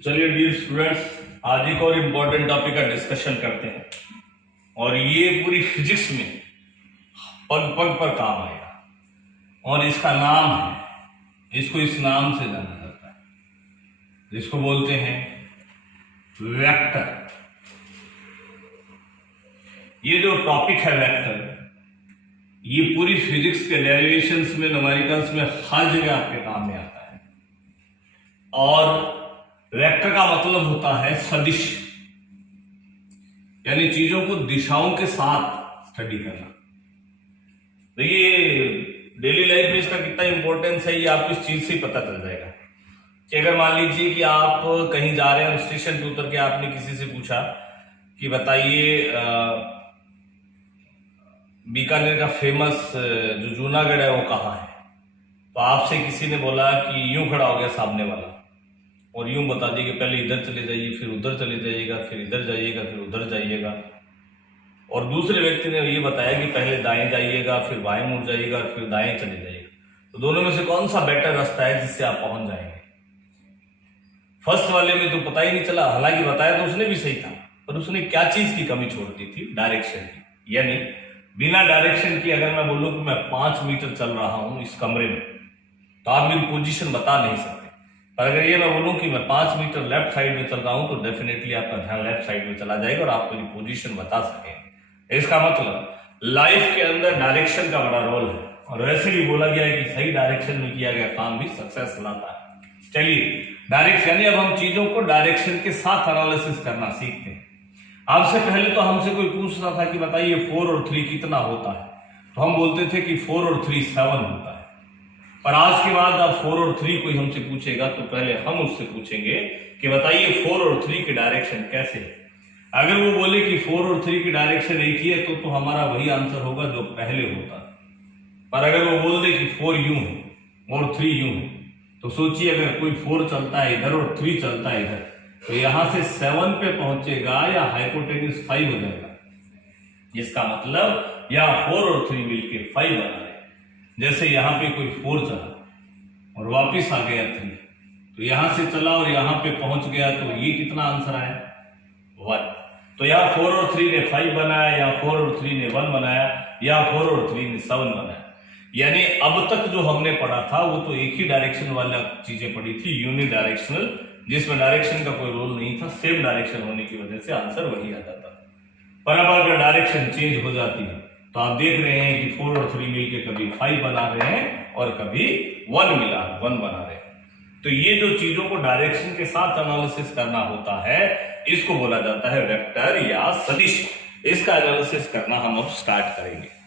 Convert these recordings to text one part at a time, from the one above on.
चलिए dear students, आज एक और इम्पोर्टेंट टॉपिक का डिस्कशन करते हैं और ये पूरी फिजिक्स में पग पग पर काम आएगा और इसका नाम है, इसको इस नाम से जाना जाता है, जिसको बोलते हैं वेक्टर। ये जो टॉपिक है वेक्टर, ये पूरी फिजिक्स के डेरिवेशंस में, न्यूमेरिकल्स में हर जगह आपके काम में आता है। और वेक्टर का मतलब होता है सदिश, यानी चीजों को दिशाओं के साथ स्टडी करना। देखिए डेली लाइफ में इसका कितना इंपॉर्टेंस है ये आपको इस चीज से ही पता चल जाएगा कि अगर मान लीजिए कि आप कहीं जा रहे हैं, स्टेशन पे उतर के आपने किसी से पूछा कि बताइए बीकानेर का फेमस जो जूनागढ़ है वो कहाँ है, तो आपसे किसी ने बोला कि यूं खड़ा हो गया सामने वाला और यूं बता दिया कि पहले इधर चले जाइए, फिर उधर चले जाइएगा, फिर इधर जाइएगा, फिर उधर जाइएगा। और दूसरे व्यक्ति ने ये बताया कि पहले दाएं जाइएगा, फिर बाएं मुड़ जाइएगा, फिर दाएं चले जाइएगा। तो दोनों में से कौन सा बेटर रास्ता है जिससे आप पहुंच जाएंगे? फर्स्ट वाले में तो पता ही नहीं चला, हालांकि बताया तो उसने भी सही था, पर उसने क्या चीज की कमी छोड़ दी थी? डायरेक्शन की। यानी बिना डायरेक्शन की अगर मैं बोलूं कि मैं 5 मीटर चल रहा हूं इस कमरे में, तो आप मेरी पोजीशन बता नहीं सकते। पर अगर ये मैं बोलूं कि मैं 5 मीटर लेफ्ट साइड में चल रहा हूं, तो डेफिनेटली आपका ध्यान लेफ्ट साइड में चला जाएगा और आप मेरी पोजीशन बता सकेंगे। इसका मतलब लाइफ के अंदर डायरेक्शन का बड़ा रोल है, और वैसे भी बोला गया है कि सही डायरेक्शन में किया गया काम भी सक्सेस लाता है। चलिए डायरेक्शन, यानी अब हम चीजों को डायरेक्शन के साथ एनालिसिस करना सीखते हैं। आपसे पहले तो हमसे कोई पूछ रहा था कि बताइए 4 और 3 कितना होता है, तो हम बोलते थे कि 4 और 3 7 होता है। पर आज के बाद अब 4 और 3 कोई हमसे पूछेगा तो पहले हम उससे पूछेंगे कि बताइए 4 और 3 की डायरेक्शन कैसे है। अगर वो बोले कि 4 और 3 की डायरेक्शन एक ही है, तो हमारा वही आंसर होगा जो पहले होता। पर अगर वो बोल दे कि 4 यूं है और 3 यूं है, तो सोचिए अगर कोई 4 चलता है इधर और 3 चलता है इधर, तो यहां से 7 पे पहुंचेगा या हाइपोटेन्यूज 5 हो जाएगा। जिसका मतलब यहां 4 और 3 मिलके 5 बना रहे। जैसे यहां पे कोई 4 चला और वापिस आ गया 3, तो यहां से चला और यहां पे पहुंच गया, तो ये कितना आंसर आया? 1। तो यहाँ 4 और 3 ने 5 बनाया, या 4 और 3 ने 1 बनाया, या 4 और 3 ने 7 बनाया। यानी अब तक जो हमने पढ़ा था वो तो एक ही डायरेक्शन वाला चीजें पढ़ी थी, यूनिडायरेक्शनल, जिसमें डायरेक्शन का कोई रोल नहीं था। सेम डायरेक्शन होने की वजह से आंसर वही आ जाता। पर अब अगर डायरेक्शन चेंज हो जाती है, तो आप देख रहे हैं कि 4 और 3 मिलके कभी 5 बना रहे हैं और कभी 1 बना रहे हैं। तो ये जो चीजों को डायरेक्शन के साथ एनालिसिस करना होता है, इसको बोला जाता है वेक्टर या सदिश। इसका एनालिसिस करना हम अब स्टार्ट करेंगे।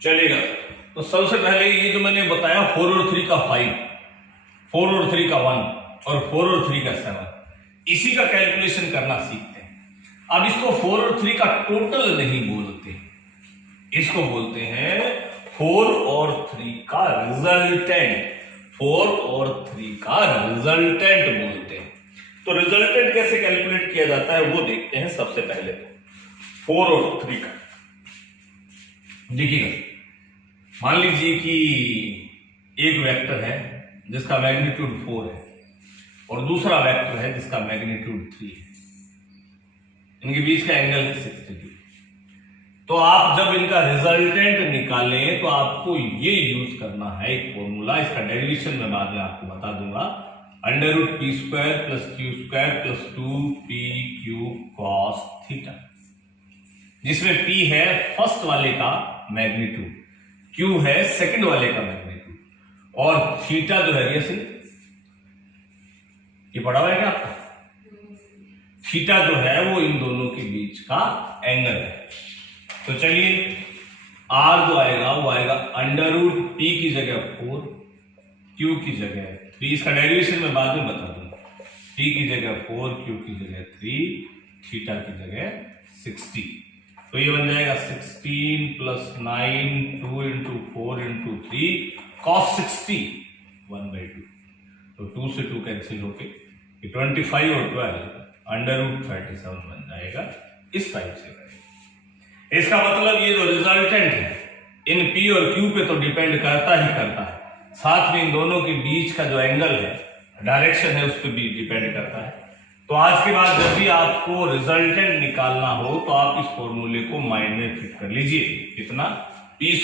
चलेगा, तो सबसे पहले ये जो मैंने बताया 4 और 3 का 5, 4 और 3 का 1 और 4 और 3 का 7, इसी का कैलकुलेशन करना सीखते हैं। अब इसको 4 और 3 का टोटल नहीं बोलते, इसको बोलते हैं 4 और 3 का रिजल्टेंट। 4 और 3 का रिजल्टेंट बोलते हैं। तो रिजल्टेंट कैसे कैलकुलेट किया जाता है वो देखते हैं। सबसे पहले 4 और 3 का देखिएगा, मान लीजिए कि एक वेक्टर है जिसका मैग्नीट्यूड 4 है और दूसरा वेक्टर है जिसका मैग्नीट्यूड 3 है। इनके बीच का एंगल है 60 डिग्री। तो आप जब इनका रिजल्टेंट निकालें तो आपको ये यूज करना है एक फॉर्मूला, इसका डेरिवेशन मैं बाद में आपको बता दूंगा। √p² + q² + 2pq cos theta, जिसमें p है फर्स्ट वाले का मैग्नीट्यूड, q है सेकंड वाले का मैग्नीट्यूड, और थीटा जो है ये पढ़ा हुआ है क्या आपका? थीटा जो है वो इन दोनों के बीच का एंगल है। तो चलिए r जो आएगा वो आएगा √p की जगह 4, q की जगह 3। इसका डेरिवेशन मैं बाद में बता दूंगा। p की जगह 4, q की जगह 3, थीटा की जगह 60। तो ये बन जाएगा 16 + 9 2 × 4 × 3 cos 60 1/2। तो 2 से 2 कैंसिल होके कि 25 और 12 √37 बन जाएगा। इस टाइप से करेंगे। इसका मतलब ये जो रिजल्टेंट है इन P और Q पे तो डिपेंड करता ही करता है, साथ में इन दोनों के बीच का जो एंगल है, डायरेक्शन है, उस पर भी डिपेंड करता है। तो आज के बाद जब भी आपको रिजल्टेंट निकालना हो तो आप इस फॉर्मूले को माइंड में फिट कर लीजिए। कितना? P² +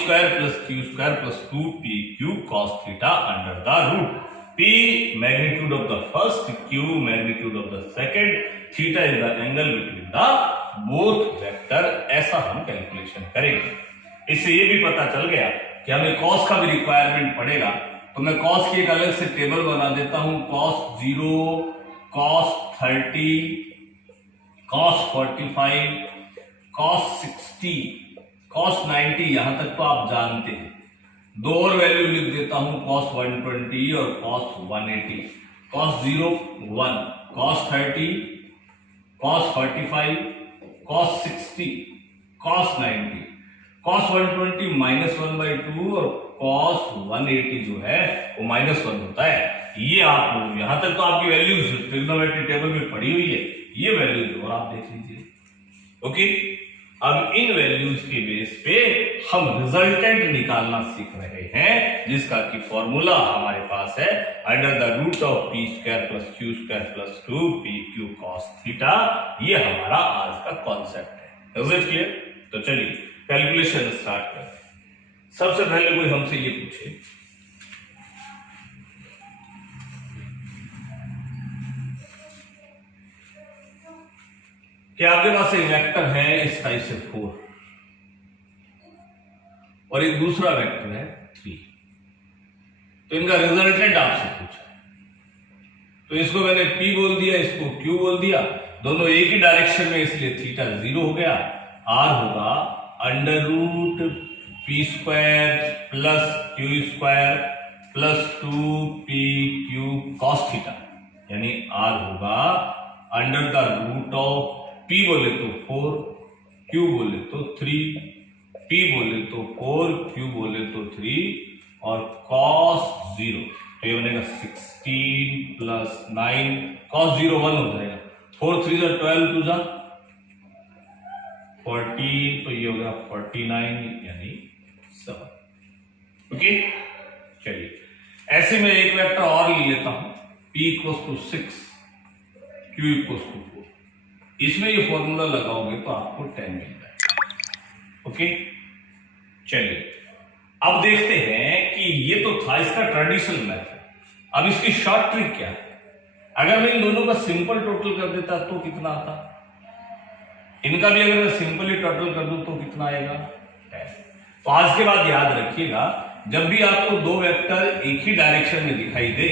Q² + 2PQ cos theta under the root P magnitude of the first, Q magnitude of the second, theta is the angle between the both vector. ऐसा हम कैलकुलेशन करेंगे। इससे ये भी पता चल गया कि हमें कॉस का भी रिक्वायरमेंट पड़ेगा, तो मैं कॉस की एक अलग से टेबल बना देता हूं। cos 0, cos 30, cos 45, cos 60, cos 90, यहां तक तो आप जानते हैं। दो और वैल्यू लिख देता हूं, cos 120 और cos 180। cos 0 1, cos 30, cos 45, cos 60, cos 90, cos 120 -1/2 और cos 180 जो है वो -1 होता है। ये आप यहां तक तो आपकी वैल्यूज ट्रिग्नोमेट्री टेबल में पड़ी हुई है, ये वैल्यूज और आप देख लीजिए। ओके, अब इन वैल्यूज के बेस पे हम रिजल्टेंट निकालना सीख रहे हैं, जिसका कि फॉर्मूला हमारे पास है under the root of P² + Q² + 2PQ cos theta. ये हमारा आज का कॉन्सेप्ट है। Is it clear? तो चलिए कैलकुलेशन स्टार्ट करते हैं। सबसे पहले कोई हमसे ये पूछे कि आपके पास एक वेक्टर है इस टाइप से 4 और एक दूसरा वेक्टर है 3, तो इनका रिजल्टेंट आपसे पूछा है। तो इसको मैंने P बोल दिया, इसको Q बोल दिया, दोनों एक ही डायरेक्शन में, इसलिए थीटा 0 हो गया। R होगा √P² + Q² + 2PQ cos theta, यानी R होगा under the root of P बोले तो 4, Q बोले तो 3, P बोले तो 4, Q बोले तो 3 और cos 0, तो ये बनेगा 16 + 9, cos 0 1 हो जाएगा, 4 3 जा 12 2 जा 14, तो ये हो गया 49 यानी 7। ओके, चलिए ऐसे में एक वेक्टर और ले लेता हूं, P = 6, Q = 4। इसमें ये फॉर्मूला लगाओगे तो आपको 10 मिल जाएगा। ओके, चलिए अब देखते हैं कि ये तो था इसका ट्रेडिशनल मेथड। अब इसकी शॉर्ट ट्रिक क्या है? अगर मैं इन दोनों का सिंपल टोटल कर देता तो कितना आता? इनका भी अगर मैं सिंपली टोटल कर दूं तो कितना आएगा? 10। तो आज के बाद याद रखिएगा, जब भी आपको दो वेक्टर एक ही डायरेक्शन में दिखाई दे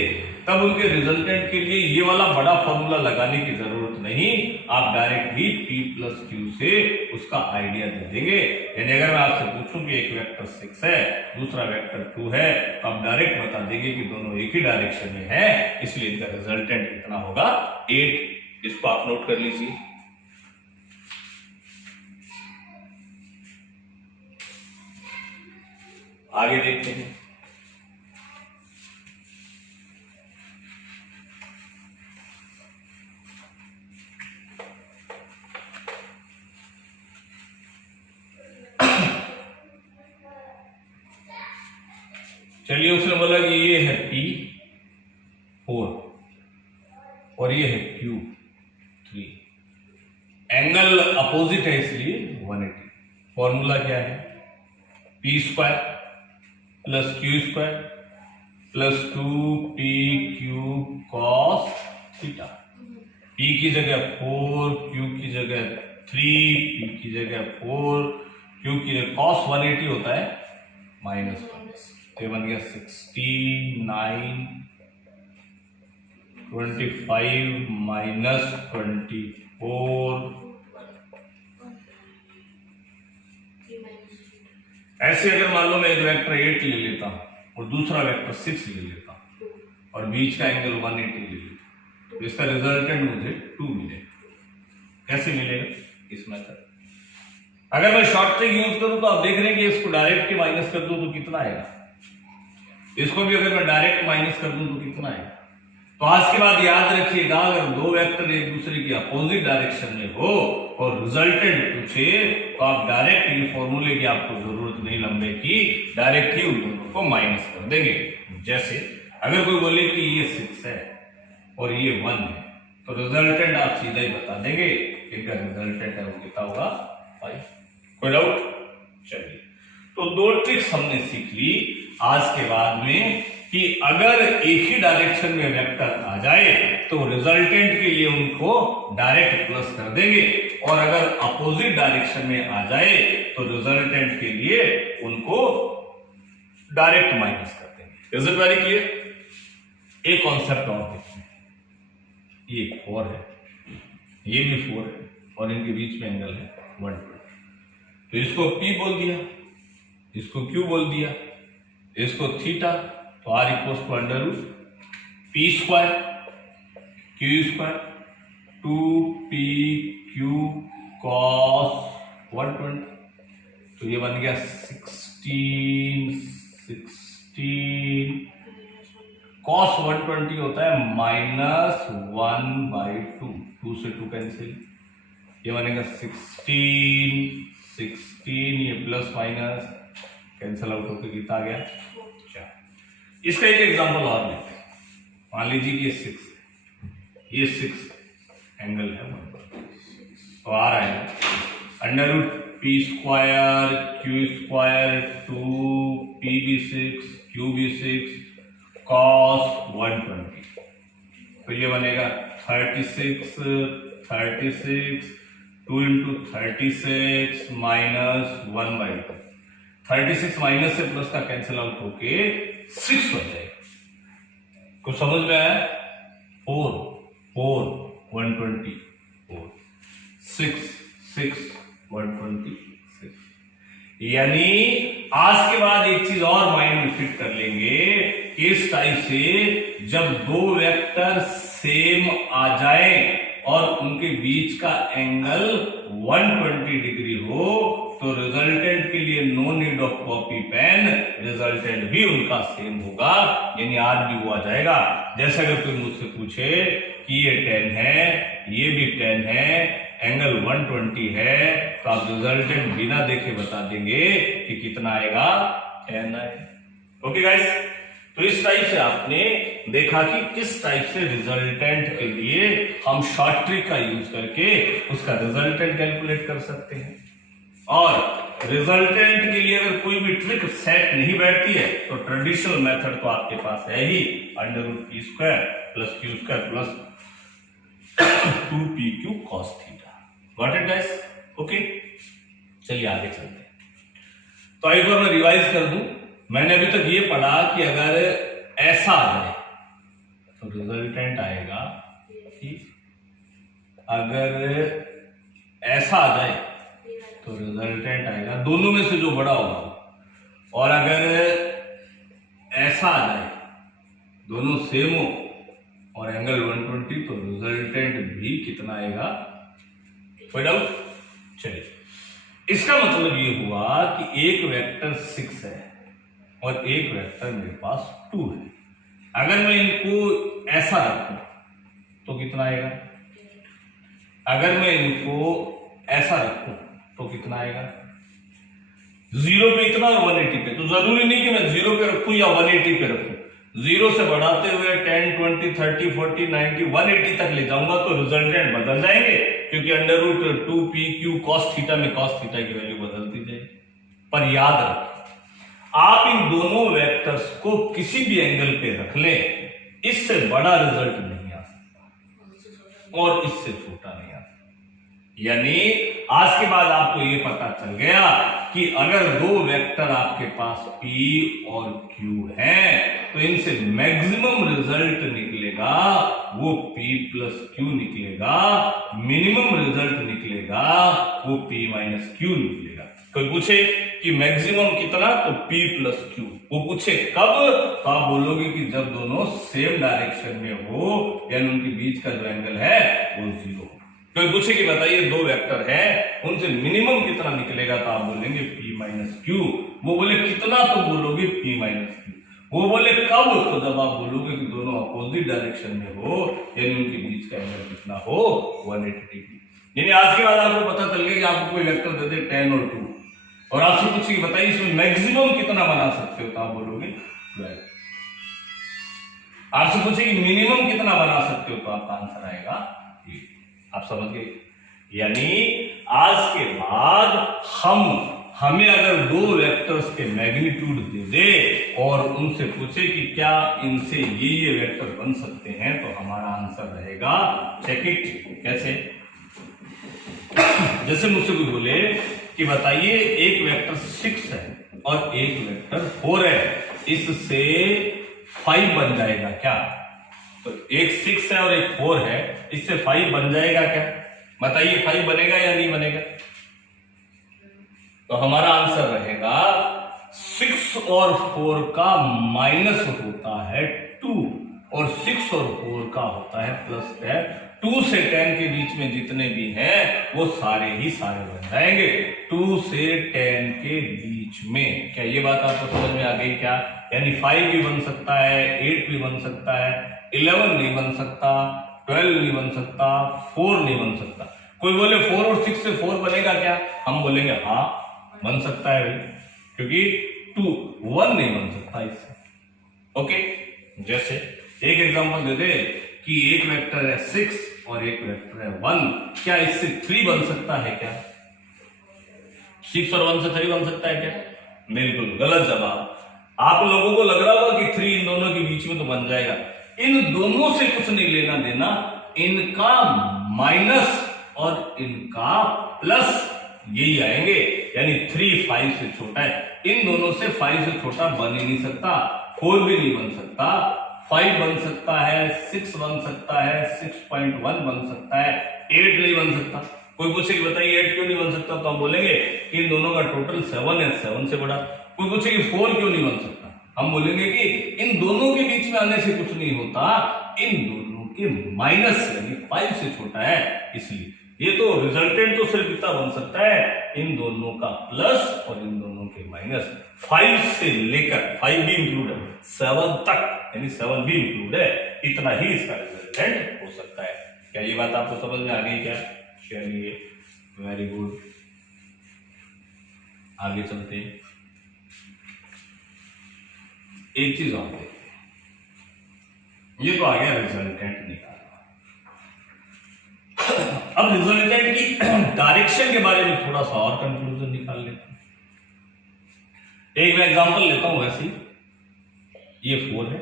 तब उनके रिजल्टेंट के लिए ये वाला बड़ा फॉर्मूला लगाने की जरूरत नहीं, आप डायरेक्टली P + Q से उसका आइडिया दे देंगे। यानी अगर मैं आपसे पूछूं कि एक वेक्टर 6 है, दूसरा वेक्टर 2 है, तो आप डायरेक्ट बता देंगे कि दोनों एक ही डायरेक्शन में है, इसलिए इनका रिजल्टेंट कितना होगा? 8। इसको आप नोट कर लीजिए। आगे देखते हैं। चलिए उसने बोला कि ये है P4 और ये है Q3, एंगल अपोजिट है इसलिए 180। फॉर्मूला क्या है? P² + Q² + 2PQ cos theta. P की जगह 4, Q की जगह 3, P की जगह 4, Q की जगह cos 180 होता है -1, तो बन गया 16 9 25 -24। ऐसे अगर मान लो मैं एक वेक्टर 8 ले लेता हूं और दूसरा वेक्टर 6 ले लेता हूं और बीच का एंगल 180 ले लेता हूं, तो इसका रिजल्टेंट मुझे 2 मिलेगा। कैसे मिलेगा? इस मेथड। अगर मैं शॉर्ट ट्रिक यूज करूं तो आप देख रहे हैं कि इसको डायरेक्ट ही माइनस कर दूं तो कितना आएगा, इसको भी अगर मैं डायरेक्ट माइनस कर दूं तो कितना आएगा। तो आज के बाद याद रखिएगा, अगर दो वेक्टर एक दूसरे की अपोजिट डायरेक्शन में हो और रिजल्टेंट पूछे तो आप डायरेक्ट ये फॉर्मूले की आपको जरूरत नहीं लंबे की, डायरेक्ट ही उन दोनों को माइनस कर देंगे। जैसे अगर कोई बोले कि ये 6 है और ये 1 है तो रिजल्टेंट आप सीधा ही बता देंगे, इनका रिजल्टेंट है वो कितना होगा 5। कोई डाउट? चलिए, तो 2 ट्रिक्स हमने सीख ली आज के बाद में कि अगर एक ही डायरेक्शन में वेक्टर आ जाए तो रिजल्टेंट के लिए उनको डायरेक्ट प्लस कर देंगे, और अगर अपोजिट डायरेक्शन में आ जाए तो रिजल्टेंट के लिए उनको डायरेक्ट माइनस कर देंगे। Is it very clear? एक कॉन्सेप्ट और देखते हैं, ये 4 है, ये भी 4 है और इनके बीच में एंगल है 120, तो इसको P बोल दिया, इसको Q बोल दिया, इसको थीटा, तो R equals to under root P square Q square 2PQ cos 120, तो ये बन गया 16 cos 120 होता है -1/2, 2 से 2 कैंसिल, ये बनेगा 16, ये प्लस माइनस कैंसिल आउट होकर कितना आ गया 4। इसका एक एग्जांपल और लेते हैं। मान लीजिए कि ये 6 एंगल है 120, तो आ रहा है under root P square Q square 2P भी 6 Q भी 6 cos 120, तो ये बनेगा 36 2 इंटू 36 माइनस 1/2, 36 माइनस से प्लस का कैंसिल आउट होके 6 बन जाएगा। कुछ समझ में आया? 4 120 4 6 126, यानी आज के बाद एक चीज और माइंड में फिट कर लेंगे, इस टाइप से जब दो वेक्टर सेम आ जाए और उनके बीच का एंगल 120 डिग्री हो तो रिजल्टेंट के लिए no need of copy pen, resultant भी उनका सेम होगा, यानी आर भी वो आ जाएगा। जैसे अगर कोई मुझसे पूछे कि ये 10 है, ये भी 10 है, एंगल 120 है, तो आप रिजल्टेंट बिना देखे बता देंगे कि कितना आएगा 10 आएगा। ओके गाइस, तो इस टाइप से आपने देखा कि किस टाइप से रिजल्टेंट के लिए हम शॉर्ट ट्रिक का यूज करके उसका रिजल्टेंट कैलकुलेट कर सकते हैं, और रिजल्टेंट के लिए अगर कोई भी ट्रिक सेट नहीं बैठती है तो ट्रेडिशनल मेथड तो आपके पास है ही, under root P square plus Q square plus 2PQ cos theta. Got it guys? Okay, चलिए आगे चलते हैं। तो एक बार मैं रिवाइज कर दूं, मैंने अभी तक ये पढ़ा कि अगर ऐसा आ जाए तो रिजल्टेंट आएगा, अगर ऐसा आ जाए तो रिजल्टेंट आएगा दोनों में से जो बड़ा होगा, और अगर ऐसा आ जाए दोनों सेम हो और एंगल 120 तो रिजल्टेंट भी कितना आएगा? कोई डाउट? चलिए, इसका मतलब ये हुआ कि एक वेक्टर 6 है और एक वेक्टर मेरे पास 2 है। अगर मैं इनको ऐसा रखूं तो कितना आएगा? अगर मैं इनको ऐसा रखूं तो कितना आएगा? 0 पे इतना और 180 पे, तो जरूरी नहीं कि मैं 0 पे रखूं या 180 पे रखूं, 0 से बढ़ाते हुए 10 20 30 40 90 180 तक ले जाऊंगा तो रिजल्टेंट बदल जाएंगे, क्योंकि under root 2PQ cos theta में cos थीटा की वैल्यू बदलती जाएगी। पर याद रखें, आप इन दोनों वेक्टर्स को किसी भी एंगल पे रख लें, इससे बड़ा रिजल्ट नहीं आ सकता और इससे छोटा नहीं आ सकता। यानी आज के बाद आपको ये पता चल गया कि अगर दो वेक्टर आपके पास P और Q है तो इनसे मैक्सिमम रिजल्ट निकलेगा वो P प्लस Q निकलेगा, मिनिमम रिजल्ट निकलेगा वो P माइनस Q निकलेगा। कोई पूछे कि मैक्सिमम कितना, तो P प्लस Q, वो पूछे कब, तो आप बोलोगे कि जब दोनों सेम डायरेक्शन में हो, यानी उनके बीच का जो एंगल है वो 0 हो। कोई पूछे कि बताइए दो वेक्टर है उनसे मिनिमम कितना निकलेगा, तो आप बोलेंगे P माइनस Q, वो बोले कितना, तो बोलोगे P माइनस Q, वो बोले कब, तो जब आप बोलोगे कि दोनों अपोजिट डायरेक्शन में हो, यानी उनके बीच का एंगल कितना हो 180 डिग्री। यानी आज के बाद आपको पता चल गया कि आपको कोई वेक्टर दे दे 10 और 2 और आपसे पूछिए बताइए इसमें मैक्सिमम कितना बना सकते हो, तो आप बोलोगे 12। आपसे पूछे कि मिनिमम कितना बना सकते हो, तो आपका आंसर आएगा 8। आप समझ गए? यानी आज के बाद हमें अगर दो वेक्टर्स के मैग्नीट्यूड दे दे और उनसे पूछे कि क्या इनसे ये वेक्टर बन सकते हैं, तो हमारा आंसर रहेगा चेक इट। कैसे? जैसे मुझसे कोई बोले कि बताइए एक वेक्टर 6 है और एक वेक्टर 4 है, इससे 5 बन जाएगा क्या? तो एक 6 है और एक 4 है, इससे 5 बन जाएगा क्या? बताइए 5 बनेगा या नहीं बनेगा? तो हमारा आंसर रहेगा 6 और 4 का माइनस होता है 2 और 6 और 4 का होता है प्लस 10। 2 से 10 के बीच में जितने भी हैं वो सारे ही सारे बन जाएंगे 2 से 10 के बीच में। क्या ये बात आपको समझ में आ गई क्या? यानी 5 भी बन सकता है, 8 भी बन सकता है, 11 नहीं बन सकता, 12 नहीं बन सकता, 4 नहीं बन सकता। कोई बोले 4 और 6 से 4 बनेगा क्या? हम बोलेंगे हाँ बन सकता है भाई, क्योंकि 1 नहीं बन सकता इससे। ओके, जैसे एक एग्जांपल दे दे कि एक वेक्टर है 6 और एक वेक्टर है 1, क्या इससे 3 बन सकता है क्या? 6 और 1 से 3 बन सकता है क्या? बिल्कुल गलत जवाब। आप लोगों को लग रहा होगा कि 3 इन दोनों के बीच में तो बन जाएगा, इन दोनों से कुछ नहीं लेना देना, इनका माइनस और इनका प्लस यही आएंगे। यानी 3 5 से छोटा है, इन दोनों से 5 से छोटा बन ही नहीं सकता, 4 भी नहीं बन सकता, 5 बन सकता है, 6 बन सकता है, 6.1 बन सकता है, 8 नहीं बन सकता। कोई पूछे कि बताइए 8 क्यों नहीं बन सकता, तो हम बोलेंगे इन दोनों का टोटल 7 है, 7 से बड़ा। कोई पूछे कि 4 क्यों नहीं बन सकता, हम बोलेंगे कि इन दोनों के बीच में आने से कुछ नहीं होता, इन दोनों के माइनस यानी 5 से छोटा है, इसलिए ये तो रिजल्टेंट तो सिर्फ इतना बन सकता है, इन दोनों का प्लस और इन दोनों के माइनस। 5 से लेकर 5 भी इंक्लूड है 7 तक, यानी 7 भी इंक्लूड है, इतना ही इसका रिजल्टेंट हो सकता है। क्या ये बात आपको समझ में आ गई क्या? चलिए वेरी गुड, आगे चलते हैं। एक चीज और देखते हैं, ये तो आ गया रिजल्टेंट निकालना। अब रिजल्टेंट की डायरेक्शन के बारे में थोड़ा सा और कंक्लूजन निकाल लेते हैं। एक मैं एग्जांपल लेता हूं, वैसे ये 4 है,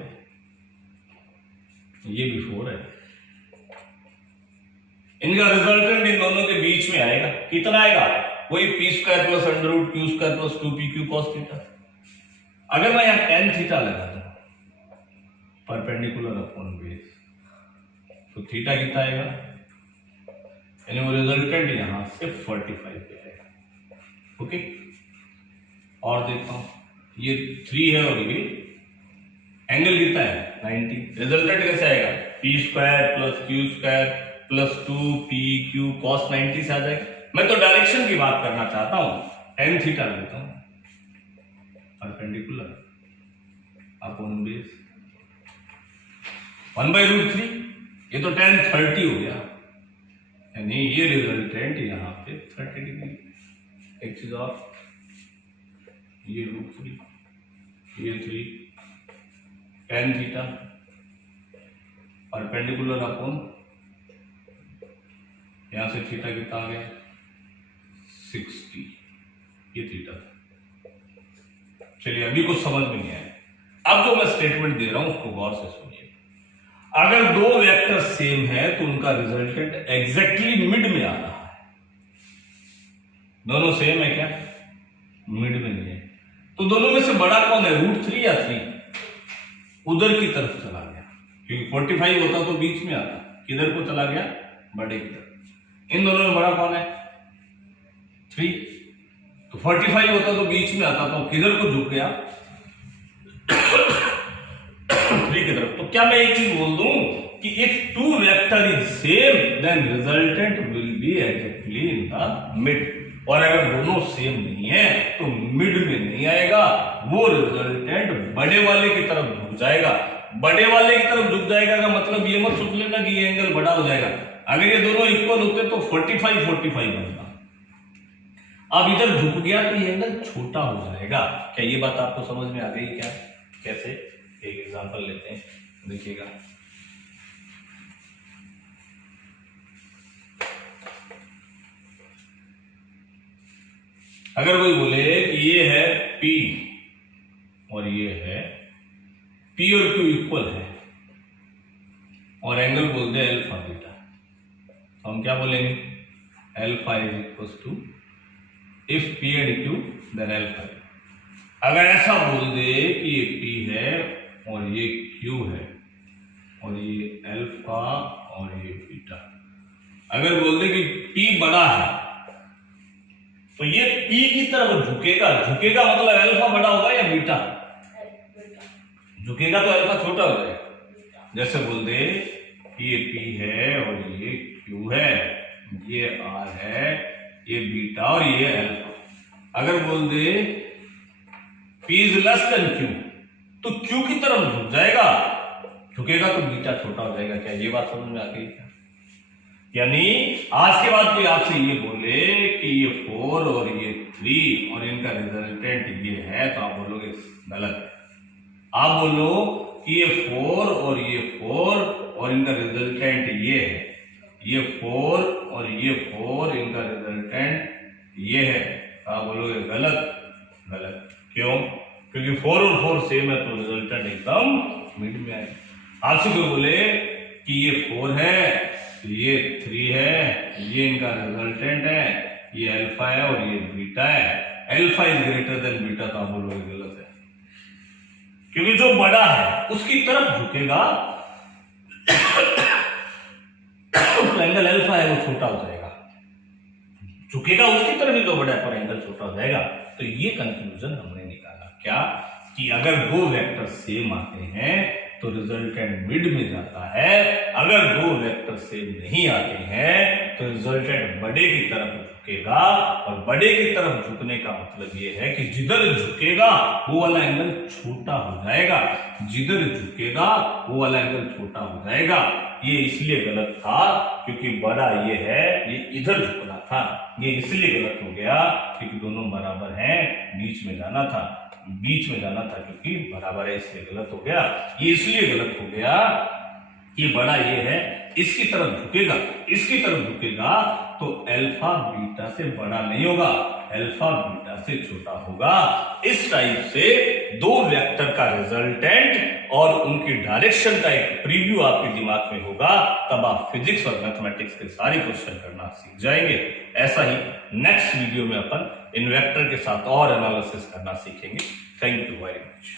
ये भी 4 है, इनका रिजल्टेंट इन दोनों के बीच में आएगा, कितना आएगा? वही p² plus √q² plus 2pq cos theta. अगर मैं यहां tan थीटा लगा दूं परपेंडिकुलर अपॉन बेस, तो थीटा कितना आएगा? यानी वो रिजल्टेंट यहां से 45 पे आएगा। ओके, और देखता हूं, ये 3 है और ये एंगल कितना है 90। रिजल्टेंट कैसे आएगा? p² plus q² plus 2pq cos 90 से आ जाएगा। मैं तो डायरेक्शन की बात करना चाहता हूं, tan थीटा लेता हूं परपेंडिकुलर अपॉन बेस 1/√3, ये तो tan 30 हो गया, यानी ये रिजल्टेंट यहां पे 30 डिग्री। एक चीज और, ये √3, ये 3 tan थीटा परपेंडिकुलर अपॉन, यहां से थीटा कितना आ गया 60, ये थीटा। चलिए अभी कुछ समझ में नहीं आया, अब जो मैं स्टेटमेंट दे रहा हूं उसको गौर से सुनिए। अगर दो वेक्टर सेम है तो उनका रिजल्टेंट एग्जैक्टली मिड में आ रहा है। दोनों सेम है क्या? मिड में नहीं है, तो दोनों में से बड़ा कौन है? √3 या 3? उधर की तरफ चला गया, क्योंकि 45 होता तो बीच में आता, किधर को चला गया? बड़े की तरफ। इन दोनों में बड़ा कौन है? 3। तो 45 होता तो बीच में आता, तो किधर को झुक गया? 3 की तरफ। तो क्या मैं एक चीज बोल दूं कि if 2 vector is same then resultant will be exactly in the mid. और अगर दोनों सेम नहीं है तो मिड में नहीं आएगा, वो रिजल्टेंट बड़े वाले की तरफ झुक जाएगा। बड़े वाले की तरफ झुक जाएगा का मतलब ये मत सोच लेना कि ये एंगल बड़ा हो जाएगा। अगर ये दोनों इक्वल होते तो 45 बनता। अब इधर झुक गया तो ये एंगल छोटा हो जाएगा। क्या ये बात आपको समझ में आ गई क्या? कैसे? एक एग्जांपल लेते हैं, देखिएगा। अगर कोई बोले कि ये है P और ये है P और Q इक्वल है और एंगल बोलते हैं अल्फा बीटा, तो हम क्या बोलेंगे? Alpha is equal to if P and Q then alpha. अगर ऐसा बोल दे कि ये P है और ये Q है और ये अल्फा और ये बीटा, अगर बोल दे कि P बड़ा है तो ये P की तरफ झुकेगा। झुकेगा मतलब अल्फा बड़ा होगा या बीटा? झुकेगा तो अल्फा छोटा हो जाएगा। जैसे बोल दे ये P है और ये Q है, ये R है, ये बीटा और ये अल्फा। अगर बोल दे P is less than Q तो Q की तरफ झुक जाएगा। झुकेगा तो बीटा छोटा हो जाएगा। क्या ये बात समझ में आ गई? यानी आज के बाद कोई आपसे ये बोले कि ये 4 और ये 3 और इनका रिजल्टेंट ये है तो आप बोलोगे गलत है। आप बोलो कि ये 4 और ये 4 और इनका रिजल्टेंट ये है, ये 4 और ये 4 इनका रिजल्टेंट ये है, तो आप बोलोगे गलत। गलत क्यों? क्योंकि 4 और 4 सेम है तो रिजल्टेंट एकदम मिड में आएगा। आपसे कोई बोले कि ये 4 है, ये 3 है, ये इनका रिजल्टेंट है, ये अल्फा है और ये बीटा है, alpha is greater than beta, तो आप बोलोगे गलत है। क्योंकि जो बड़ा है उसकी तरफ झुकेगा तो एंगल अल्फा है वो छोटा हो जाएगा। झुकेगा उसकी तरफ ही जो बड़ा है पर एंगल छोटा हो जाएगा। तो ये कंक्लूजन हमने निकाला क्या कि अगर दो वेक्टर सेम आते हैं तो रिजल्टेंट मिड में जाता है। अगर दो वेक्टर सेम नहीं आते हैं तो रिजल्टेंट बड़े की तरफ झुकेगा और बड़े की तरफ झुकने का मतलब ये है कि जिधर झुकेगा वो वाला एंगल छोटा हो जाएगा। जिधर झुकेगा वो वाला एंगल छोटा हो जाएगा। ये इसलिए गलत था क्योंकि बड़ा ये है, ये इधर झुकना था। ये इसलिए गलत हो गया क्योंकि दोनों बराबर हैं, बीच में जाना था। बीच में जाना था क्योंकि बराबर है इसलिए गलत हो गया। ये इसलिए गलत हो गया कि बड़ा ये है, इसकी तरफ झुकेगा, इसकी तरफ झुकेगा तो अल्फा बीटा से बड़ा नहीं होगा, अल्फा बीटा से छोटा होगा। इस टाइप से दो वेक्टर का रिजल्टेंट और उनकी डायरेक्शन का एक प्रीव्यू आपके दिमाग में होगा, तब आप फिजिक्स और मैथमेटिक्स के सारे क्वेश्चन करना सीख जाएंगे। ऐसा ही नेक्स्ट वीडियो में अपन इन वेक्टर के साथ और एनालिसिस करना सीखेंगे। Thank you very much.